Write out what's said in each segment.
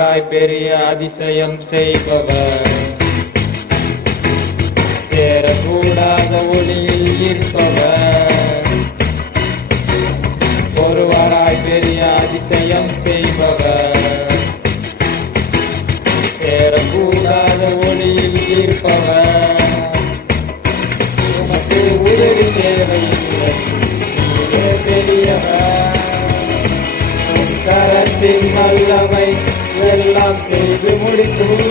ஒருவராய் பெரிய அதிசயம் செய்பவர், சேரக்கூடாத ஒளியில் இருப்பவர், ஒருவராய் பெரிய அதிசயம் செய்பவர், சேரக்கூடாத ஒளியில் இருப்பவர், உமக்கு உதவி தேவையில்லை, நீரே பெரியவர், உம் கரத்தின் வல்லமை எல்லாம் செய்து முடிக்கும்,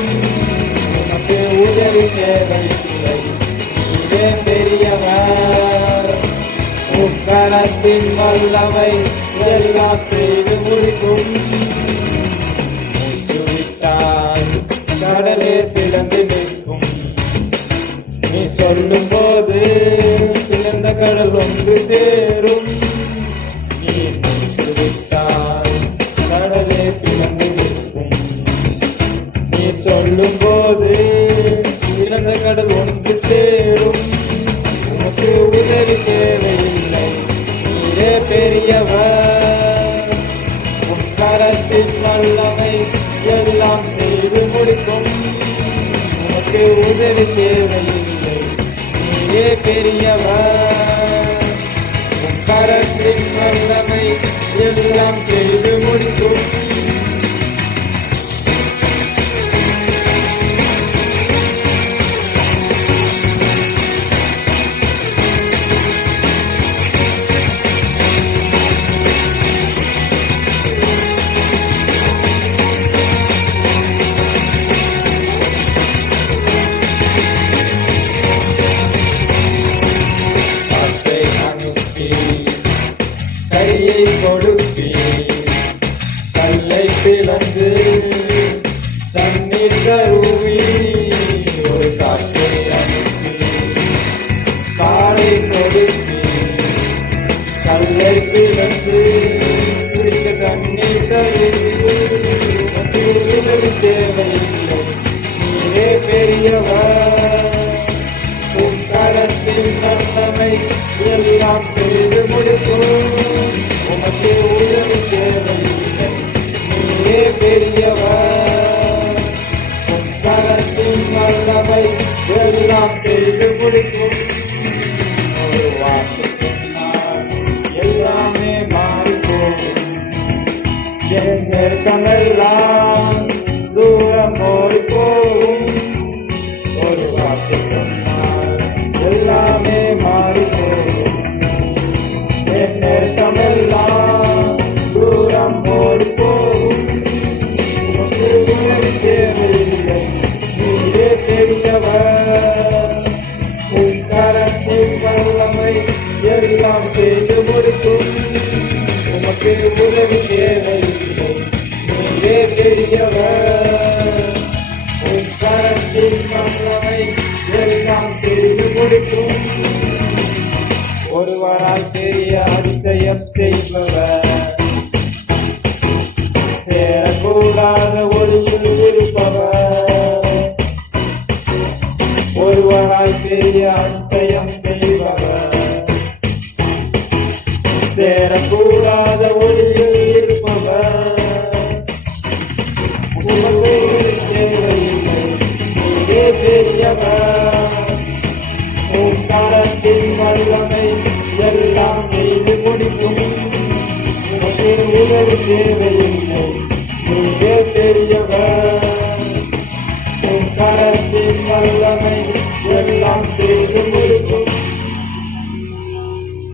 உமக்கு உதவி தேவையில்லை, நீரே பெரியவர், உம் கரத்தின் வல்லமை எல்லாம் செய்து முடிக்கும். மூச்சுவிட்டால் கடலே திறந்து நிற்கும், நீ சொல்லும் போது திறந்த கடல் ஒன்று சேரும், நீ மூச்சுவிட்டால் கடலே திறந்து நிற்கும், நீ சொல்லும் போது திறந்த கடல் ஒன்று சேரும், உனக்கு உதவி தேவையில்லை, நீரே பெரியவர், உன் கரத்தின் வல்லமை எல்லாம் செய்து முடிக்கும், உனக்கு உதவி தேவையில்லை, நீரே பெரியவர், உன் கரத்தின் வல்லமை எல்லாம் செய்து முடிக்கும். கையை கொடுப்பி கல்லை பிளந்து தண்ணீர் கருவி, ஒரு காற்றை அனுப்பி காலை கொடுப்பி கல்லை பிளந்து குடிக்க தண்ணீர் கருவி, உதவி தேவையில்லை, நீரே பெரியவர், உன் கரத்தின் வல்லமை எல்லாம் செய்து முடிக்கும், உமக்கு உதவி தேவையில்லை, நீரே பெரியவர், உன் கரத்தின் வல்லமை எல்லாம் செய்து முடிக்கும். ஒரு வார்த்தை சொன்னால் எல்லாமே மாறிப்போகும், என் நெருக்கமெல்லாம் தூரம் ஓடி போகும், ஒரு வார்த்தை சொன்னால் எல்லாமே மாறிப்போகும், என் நெருக்கமெல்லாம் தூரம் ஓடி போகும், உனக்கு உதவி தேவையில்லை, நீரே பெரியவர், உன் கரத்தின் வல்லமை எல்லாம் செய்து முடிக்கும், உமக்கு உதவி தேவையில்லை, நீரே பெரியவர், உன் கரத்தின் வல்லமை எல்லாம் செய்து முடிக்கும். ஒருவராய் பெரிய அதிசயம் செய்பவர், சேரக்கூடாத ஒளியில் இருப்பவர், ஒருவராய் பெரிய அதிசயம் செய்பவர், சேரக்கூடாத ஒளியில் இருப்பவர், உமக்கு தேவையில்லை, நீரே பெரியவர், உன் கரத்தின் வல்லமை எல்லாம் செய்து முடிக்கும், உனக்கு உதவி தேவையில்லை, நீரே பெரியவர், உன் கரத்தின் வல்லமை எல்லாம் செய்து முடிக்கும்.